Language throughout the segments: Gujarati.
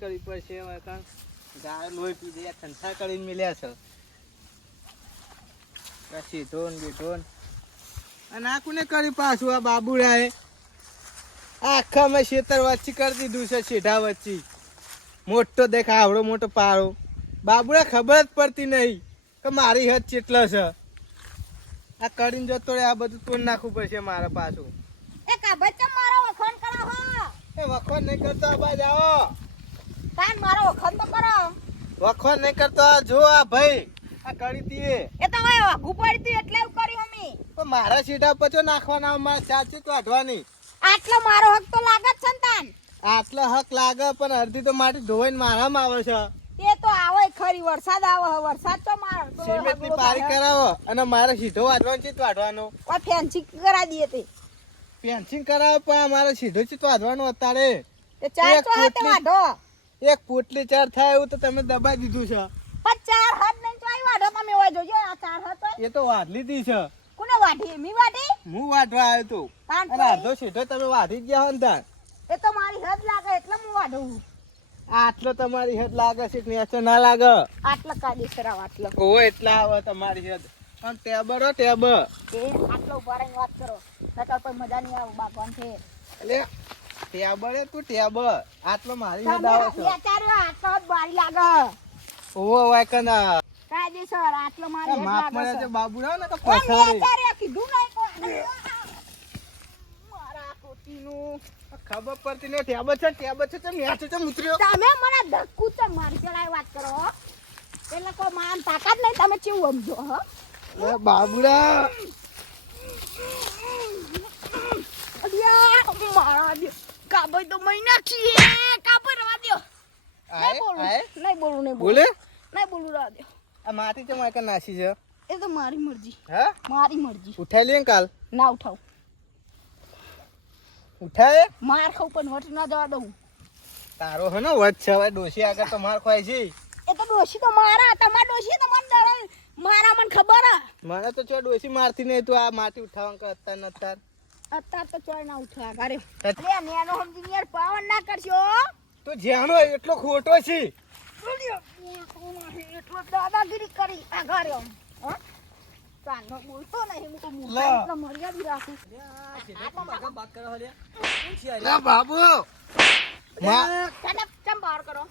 કરવી પડશે કારણ ગાય લોહી પી જાય ઠંડા કરીને મિલ્યા છે પછી ઢોન બીઢોન અને આ કોને કરી પાછું આ બાબુડાએ આખા મેં ખેતર વચ્ચે કરી દીધું છે સીધા વચ્ચે મોટો દેખ આવડો મોટો પારો બાબુડા ખબર જ પડતી નહીં કે મારી હદ ચેટલો છે આ કરીને જતો રે આ બધું તોડ નાખવું પડશે મારે પાછું એ કાબા ચમ મારો વખણ કરો હો એ વખોન નહીં કરતો આ બાજ આવો તાન મારો વખણ તો કરો વખોન નહીં કરતો આ જો આ ભાઈ આ કરી તી એ તો હવે વાઘું પડતી એટલે એવું કર્યું અમે પણ મારા સીધા પચો નાખવાના મારે સાચી તો વાઢવાની આટલો મારો હક તો લાગે જ છે ને તાન આટલો હક લાગે પણ અડધી તો માટી ધોઈને મારામાં આવે છે એ તો આવે ખરી વરસાદ આવે વરસાદ તો માર સિમેન્ટ ની પારી કરાવો અને મારે સીધો વાઢવાનો ચિત વાઢવાનો ઓ ફેન્સી કરાવી દઈએ તે ફેન્સિંગ કરાવો પણ મારે સીધો ચિત વાઢવાનો અત્યારે એ ચાર તો હાથે વાઢો એક પોટલી ચાર થાય એવું તો તમે દબાઈ દીધું છે પણ ચાર હાથ નહીં તો આઈ વાઢો તમે હોય જોજો આ ચાર હાથ હોય એ તો વાઢ લીધી છે કોને વાઢી મી વાઢી હું વાઢવા આવ્યો તો તાન અને અડધો સીધો તમે વાઢી જ ગયા હો ને તાન એ તો મારી હદ લાગે એટલે હું વાઢું આટલો તમારી હેડ લાગે છે કે નેચો ના લાગે આટલો કાઢી સરાવ આટલો ઓ એટલા આવે તમારી હેડ પણ ટેબર હો ટેબ એ આટલો ઉભા રહીને વાત કરો નકર કોઈ મજા નહીં આવે બાગવાન છે એટલે ટેબર એ તું ટેબ આટલો મારી હેડ તમે આવે છે વિચાર્યો આટલો જ બારી લાગે ઓ વાયકના કાયદેસર આટલો મારી હેડ માપ લાગે મળે છે છે બાબુ ના કે કોણ પછાડી વિચાર્યો કીધું નહીં કોઈ મારા કોટીનું ખબર પડતી નહીં ટેબ છે તેમ નેચો તેમ ઉતર્યો તમે મને ધક્કુ તો મારી ચડાઈ વાત કરો હો એટલે કોઈ માન તાકાત નહીં તમે ચેવું સમજો હો એ બાબુડા અલ્યા મારા દે કાબઈ તો મહિના છીએ કાબઈ રવા દો નહીં બોલું બોલે નહીં બોલું રવા દો આ માટી છે માયકા નાસી છે એ તો મારી મરજી હા મારી મરજી ઉઠાઈ લે કાલ ના ઉઠાવ ઉઠાય માર ખાવ પણ વટ ના જવા દઉં તારો હે ને વચ છે હવે ડોસી આગળ તો માર ખવાય છે એ તો ડોશી તો મારા તમાર ડોશી તો મને ડરે મારા મને ખબર હે મને તો ચો ડોસી મારતી નહીં તું આ માટી ઉઠાવવા કરતા નતા અત્યાર તો ચોય ના ઉઠવા ઘરે હટ. લે નેનો સમજી યાર પાવન ના કરશો તું જ્યાંનો એટલો ખોટો છે એટલો દાદાગીરી કરી આ ઘરે હો કાનો બોલતો નહીં હું તો લા. મુખા એટલો મર્યાદી રાખું લે બાબુ કડક ચમ બહાર કરો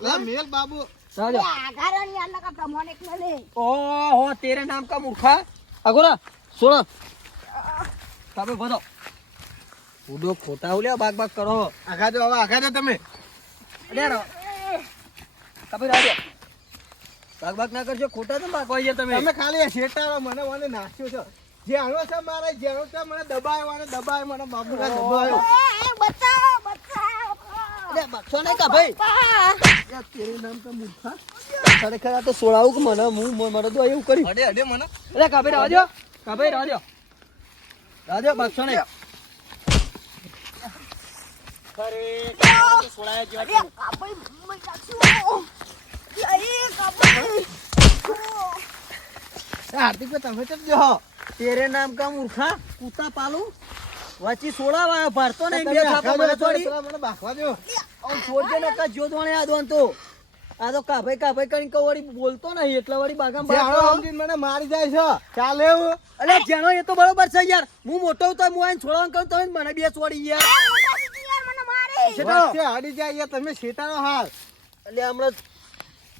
લે મેલ બાબુ લે આ ઘરે ની અલ્લાહ કા પ્રમાણે કે લે ओहो तेरे नाम का मूर्खा अगोरा सुनो तबे बोलो उडो खोटा हो बाग बाग करो આઘા જો હવે આઘા જો તમે अरे रो तबे राजो बाग बाग ना करजो खोटा तो बाग वाइए તમે तमे ખાલી શેટાળો મને નાખ્યો છે જે આનો છે મારા જેનો છે મને દબાયો મને બાબુના દબાયો એ બચાવ अरे बक्सो नहीं का भाई યાર તેરે નામ કા મૂર્ખા खरेखर आ तो सोळाऊ के મને મને તો એવું કર્યું અડે અડે મને અરે કાબે રાજો રાજો બક્સો નહીં ખરે સોળાયા જેવા અરે કાપઈ મઈ નાખ્યો એ કાપઈ હાર્દિક તમે તો જો तेरे नाम का मूर्खा कूता पालू वाची सोळा वाया भरतो नाही बे खापा मला थोडी મને બાખવા દો और छोड़ दे नका जोदवाणे आ दोन तो आ तो काभाई कणी को वडी बोलतो नहीं એટલે વડી બાગામ જે આનો બાગ સમજીને મને મારી જાય છે ચાલે એવું અલે જેનો એ તો બરોબર છે યાર હું મોટો તો હું આઈને છોડવાનું કહું તો મને બે છોડી યાર યાર મને મારી વચ્ચે હાડી જાય યાર તમે શેટાનો હાલ એટલે હમણાં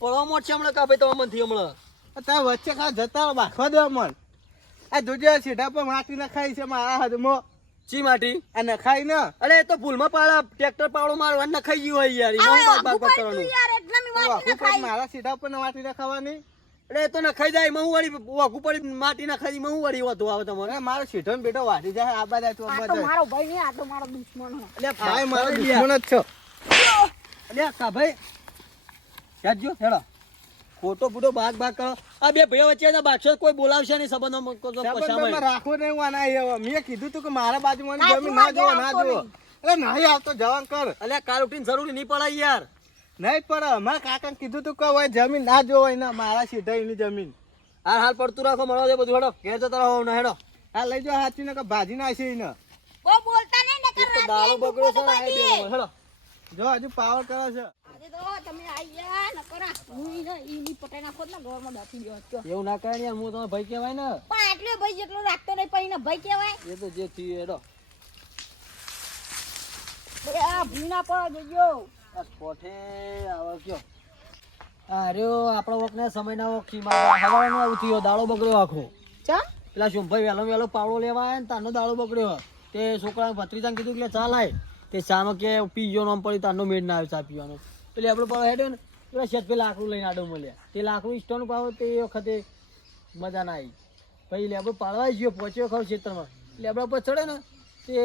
પડવા મોટ છે હમણાં કાભાઈ તો મનથી હમણાં તમે વચ્ચે ખા જતા રહો, બાખવા દો મન આ જોજે સીધા પર માટી નખાઈ છે મારા હાથમાં ચી માટી આ નખાઈ ને અરે એ તો ભૂલમાં પાડા ટ્રેક્ટર પાવડો મારવા નખાઈ ગયું હોય યાર એમાં બાગ બાગ કરવાનું યાર એટલે મી વાટી વાઘુ ના પર ખાઈ મારા સીધા પર માટી નખાવાની અરે એ તો નખાઈ જાય હું વળી વાઘુ પડી માટી નખાઈ હું વળી વધુ આવે તમારે અરે મારો સીધો ને બેટો વાટી જાય આ બાદ તો આ તો મારો ભાઈ નહીં આ તો મારો દુશ્મન હે એટલે ભાઈ મારો દુશ્મન જ છો અલ્યા કાભાઈ યાદજો હેડો ખોટો બુડો બાગ બાગ કરો આ બે ભાઈઓ વચ્ચે બાદશાહ કોઈ બોલાવશે નહીં સંબંધો સંબંધોમાં રાખો નહીં વાના હવે મેં કીધું તું કે મારા બાજુમાં જમીન ના જોવો ના જોવો એટલે નહીં આવતો જવાન કર અલ્યા કાલ ઉઠીને જરૂરી નહીં પડાય યાર નહીં પડે મારા કાકાને કીધું તું કે હવે જમીન ના જોવાય ના મારા સીધા એની જમીન હાલ પડતું રાખો મળવા દે બધું હેડો ઘેર જતા રહો ને હેડો આ લઈ જાઓ હાચી ને કે ભાજી નાખી ને બહુ બોલતા નહીં નકર એક તો દારૂ બગડ્યો છે ને આ બે હેડો જો હજુ પાવર કરે છે. આજે તો તમે આઈ ગયા નકર હું ઈની પટાઈ નાખો ને ઘરમાં બેઠી ગયો હતો એવું ના કરે યાર, હું તમારો ભાઈ કહેવાય ને. પણ આટલો ભાઈ જેટલો રાખતો નહીં પછી ભાઈ કહેવાય એ તો જે થયું એડો. આ ભૂના પડો જોજો આ કોઠે આવો કયો. અરે આપણો વખત સમયના વખીમાં હવાનો આવું થયો, દાડો બગડ્યો આખો. ચા પેલા શુંભાઈ વહેલો વહેલો પાવડો લેવા આવ્યા ને તારનો દાડો બગડ્યો. તે છોકરા ભત્રીજાને કીધું કે ચા લાય, તે ચામાં કે પીજો નામ પડી તારનો મેળ ના આવ્યો ચા પીવાનો. એટલે આપણો પાડો હેડ્યો ને પેલા શેત પેલા લાકડું લઈને આડો મળ્યા. તે લાકડું સ્ટોન પાડો તે વખતે મજા ના આવી. પછી લેબડો પાડવા ગયો, પહોંચ્યો ખરો ખેતરમાં. લેબડા પર ચડે ને તે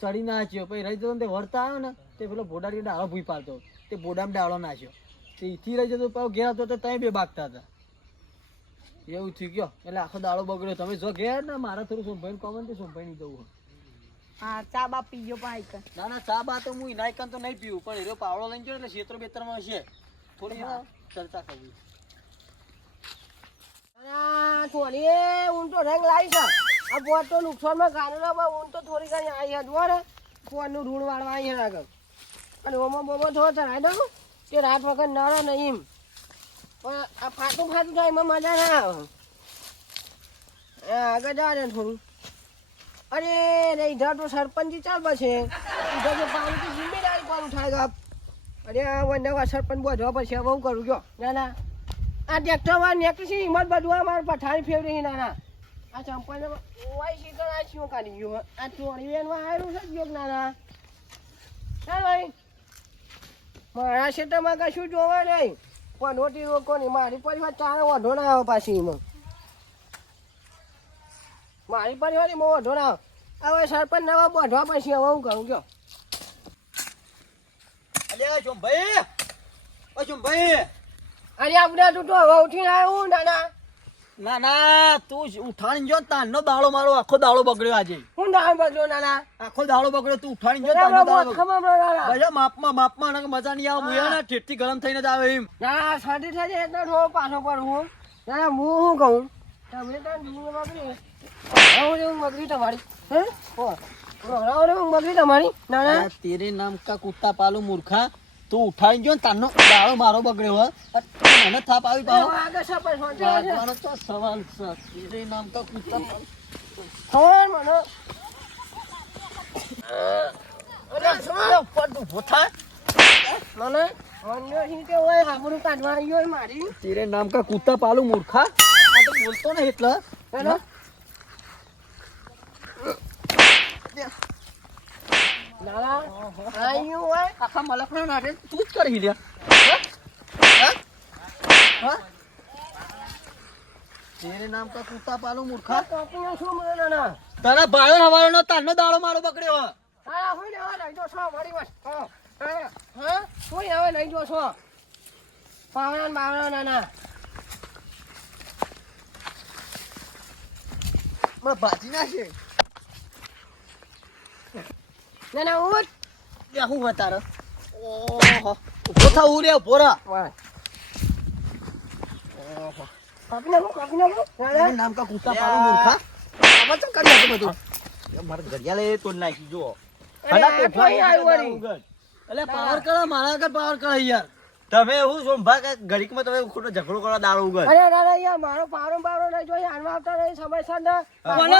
ચડી નાખ્યો. પછી રહી જતો ને તે વળતા આવ્યો ને તે પેલો ભોડાડી ડાળો ભૂઈ પાડતો, તે ભોડામાં ડાળો નાખ્યો. તે ઈથી રહી જતો પાછો ઘેર આવતો તો ત્યાં બે ભાગતા હતા. એવું થયું ગયો એટલે આખો દાડો બગડ્યો. તમે જો ઘેર ને મારા થોડું સોમભાઈ કોમન તે સોમભાઈ નહીં જવું. હા ચા બા પીજો પાઈ ના ના ચા બા તો હું ઇનાયકન તો નહીં પીવું, પણ એનો પાવડો લઈને ગયો એટલે ક્ષેત્રો બેતરમાં હશે થોડી ચર્ચા કરવી. થોડી ઊંટો રંગ લાવી છે. આ બોટ તો નુકસાનમાં ગાનોમાં ઊંટ તો થોડી ઘણી આવી હતી જુઓ ને ફોનનું ધૂળ વાળવા આવી આગળ અને ઓમાં બોમો થોડો ચડાવી દઉં તે રાત વખત નડે નહીં પણ આ ફાટું ફાટું થાય એમાં મજા ના આવે. આગળ જવા દે થોડું. અરે રે ઇધર તો સરપંચી ચાલ બસે ઇધર તો પાણીની જિમ્મેદારી કોણ ઉઠાય. અરે આ વંદવા સરપંચ બોધવા પછી હવે હું કરું જો. ના ના આ ટ્રેક્ટરમાં નેકળી હિંમત બધું અમારે પઠાણી ફેરવી. નાના આ ચંપાને ઓવાઈ શીતળ આ શું કાઢી ગયો. આ ચોરી વેનમાં આવેલું છે જોક. નાના ચાલ ભાઈ મારા ક્ષેત્રમાં કશું જોવા નહીં. પનોટી રોકો નહીં. મારી પરિવાર ચારે વધો ના આવે પાછી એમાં. મારી પરિવાર એમાં વધો ના આવે. હવે સરપંચ નવા બોધવા પછી હવે હું કરું કયો. અલ્યા સોમભાઈ, ઓ સોમભાઈ. અરે આપણે તું તો હવે ઉઠીને આવ્યો. નાના ના ના તું ઉઠાણી જો, તારનો દાડો મારો આખો દાડો બગડ્યો આજે. હું ના બદલો. નાના આખો દાડો બગડ્યો, તું ઉઠાણી જો તારનો દાડો બગડ્યો. ખબર નાના બધા માપમાં અને મજા નહીં આવે. મુયા ને ઠેઠથી ગરમ થઈને જ આવે એમ. ના શરદી થઈ જાય એટલે થોડો પાછો પડવું. ના હું શું કહું તમે તો બગડી તમારી હે બગડી તમારી. ના ના તેરે નામ કા કુત્તા પાલું મૂર્ખા, તું ઉઠાડી જો ને તારનો દાડો મારો બગડ્યો હોય મને થાપ આવી પાડો. આગળ સરપંચ વાગવાનો તો સવાલ છે. તેરે નામ કા કુત્તા પાલું ફોન મને ઉપર તું ભોથા. મને અન્ય રીતે હોય આબરૂ કાઢવા આવી હોય મારી. તેરે નામ કા કુત્તા પાલું મૂર્ખા. આ તો બોલતો ને એટલે હેલો નાના આવ્યું હોય આખા મલકના નાટે તું જ કરી લ્યા. તેરે નામ કા કુત્તા પાલું મૂર્ખા. ટોપીનો શું મને નાના તારા ભાળો હવાળો તારનો દાડો મારો બગડ્યો હોય. હા હોય ને હવે લઈ જો છો મારી વાત. હા હોય હવે લઈ જો છો પાવડા ને બાવડા નાના. મને ભાજી નાખે. ના ના ઉઠ. યા હું હોય તારે. ઓહો ઉભો થા ઉરે ઉભો રહા. કાપી નાખો તેરે નામ કા કુત્તા પાલું મૂર્ખા. આમાં તો કરી નાખે બધું. મારે ઘડિયાળે તોડ નાખી જો. અરે આ તો અહીં આવ્યું વળી. એટલે પાવર કરે મારા આગળ પાવર કરે યાર. તમે એવું સોમભા કે ઘડીકમાં તમે ખોટો ઝઘડો કરો દાડો ઉગર. અરે દાદા યાર મારો પારો નહીં જોઈએ હાલમાં આવતા નહીં સમયસર ને મને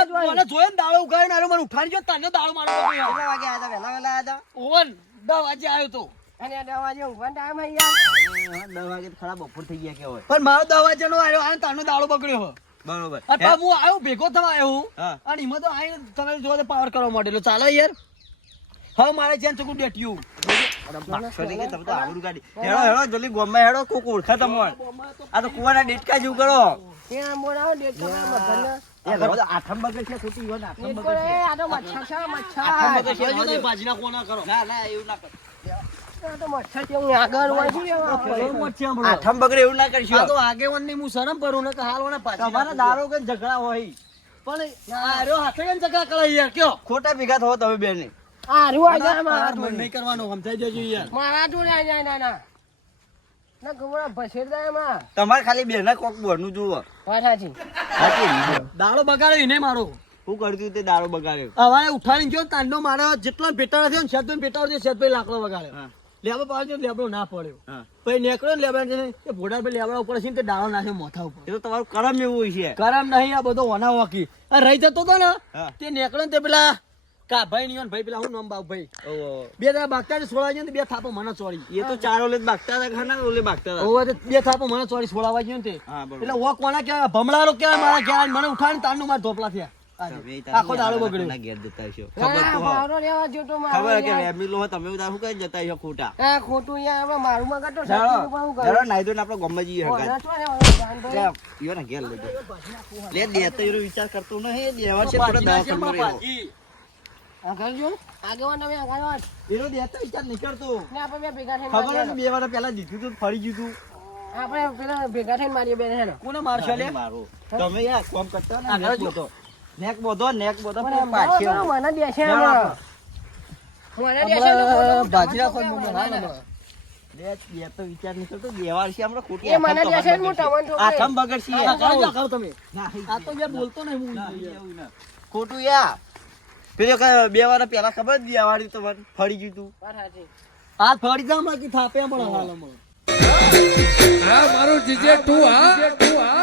જોયે ને દાડો ઉગાડ્યો ને મને ઉઠાડી જો તને દાડો મારો બગડ્યો. કેટલા વાગે આવ્યા હતા? વહેલા વહેલા આવ્યા ઓવન 10 વાગે આવ્યો તો. અને દવાજે ઊંઘવાનો ટાઈમ હે યાર. હતા? 10 વાગે તો ખરા બપોર થઈ ગયા કે હોય. પણ મારો 10 વાગ્યાનો આવ્યો અને તારનો દાડો બગડ્યો. બરોબર. અથવા હું આવ્યો ભેગો થવા આવ્યો હું. હા. અને એમાં તો આઈને તમે જો પાવર કરવા માંડેલો. ચાલો યાર હવે મારે જ્યાં ચકું ડેટ્યું. પાછો નહીં કે તમે તો આબરૂ કાઢી. હેડો હેડો જલ્દી ગોમમાં હેડો કોક ઓળખે તમને. આ તો કુવાના ડેટકા જેવું કરો. ત્યાં મોડા ડેટ કરે મધરના. એ હવે તો આઠમ બગડ છે ખોટી હોય ને આઠમ ડેટ બગડ કરે છે. આ તો મચ્છર છે મચ્છર. આઠમ બગડ છે. જો તમે ભાજીના કોના કરો. ના ના એવું ના કરો. આ તો મચ્છર છે હું આગળ હોય છે આઠમ બગડે એવું ના આ કરશો. તો આગેવાનની હું શરમ કરું ને કે હાલવાના ભાજી તમારા દારો કે ઝઘડા હોય પણ આ રહ્યો હાથે કેમ ચકા કરે યાર કયો. ખોટા ભેગા થવો તમે બેન. આ રૂવા જાય તારા મારા મન નહીં કરવાનો સમજાઈ જજો યાર. મારા જોડે આવી જાય નાના ના ગમડા ભસેડતા એમાં તમારે ખાલી બેન કોક બોરનું જુઓ. વાત સાચી. સાચી. દાડો બગાડ્યો એને મારો. હું કરતું તે દારૂ બગાડ્યો હવારે ઉઠાડીને જો તાંડો મારો જેટલા પેટાળા થયો ને શેતભાઈ પેટાળો થયો શેતભાઈ લાકડો વગાડ્યો હા લેબડો પાડ્યો લેબડો ના પડ્યો હા પછી નીકળ્યો ને લેબડા એ ભોડા ભાઈ લેબડા ઉપર છે ને તે ડાળો નાખ્યો મોથા ઉપર એ તો તમારું કરમ એવું હોય છે કરમ નહીં આ બધો ઓના વકી આ રહી જતો હતો ને હા તે નીકળ્યો ને તે પેલા કા ભાઈ નહીં ભાઈ પેલા હું નામ બાપ ભાઈ ઓહો બે દાડા બાગતા જ છોડાવા ગયો ને બે થાપો મને ચોરી એ તો ચાર ઓલે જ ભાગતા હતા ખાના ઓલે ભાગતા હતા ઓવે તે બે થાપો મને ચોરી છોડાવા ગયો ને તે હા બરોબર એટલે ઓ કોના કહેવાય ભમલારો કહેવાય મારા ઘેર મને ઉઠાડીને તારનું મારા ધોપલા થયા આજે. તમે તાર આખો દાડો બગડ્યો ના ઘેર જતા હશો હા, ખબર તો હોય. પાવડો લેવા જોતો મારો ખબર હે કે યાર. રેમી લો તમે બધા શું કઈ જતા હશો ખોટા હા, ખોટું યાર હવે મારું મગજ તો ચાલો સાચું પણ હું કરું? ચાલો નાઈ દો ને આપણે ગમે જઈએ હરગાત. ઓના છો ને, ઓના ભાન ભાઈ. લે, ઈયો ને ઘેર લેજો લે દે તો એનો વિચાર કરતો નહીં દેવા છે થોડા દવાખાનામાં રહેવો. આગળ જો ને, આગેવાન તમે આગેવાન. એનો દેતા વિચાર નહીં કરતો ને આપણે બે ભેગા થઈને ખબર હે ને મારીએ. 2 વાર પહેલા જીત્યું તું ફરી ગયું તું આપણે પેલા ભેગા થઈને મારીએ બે હેનો. કોને મારશો લે મારો તમે યાર કોમ કરતા ને આગળ નેક જો. બોધો નેક બોધો પણ પણ એમ પાછી કરો, મને દેશે ના, આમાં. ના. મને દેશે તો ખોટું ભાજી ટમાટર રાખો કે મને મને હા ના. બે તો વિચાર નહીં કરતો દેવાર છે આપણે ખોટી એ મને દેશે ને હું ટમાટર ઠોકરી. આથમ બગડશે આ યાર. ખાઓ તમે ના, આ તો યાર બોલતો નહીં હું ના, એવું ના. ખોટું યાર પેલો 2 વાર પહેલા ખબર જ દેવાડી તો મને ફરી ગયું તું વાત સાચી. હાથ ફરી જામ કે થાપે મળે હાલ મળે હા મારું જીજે તું હા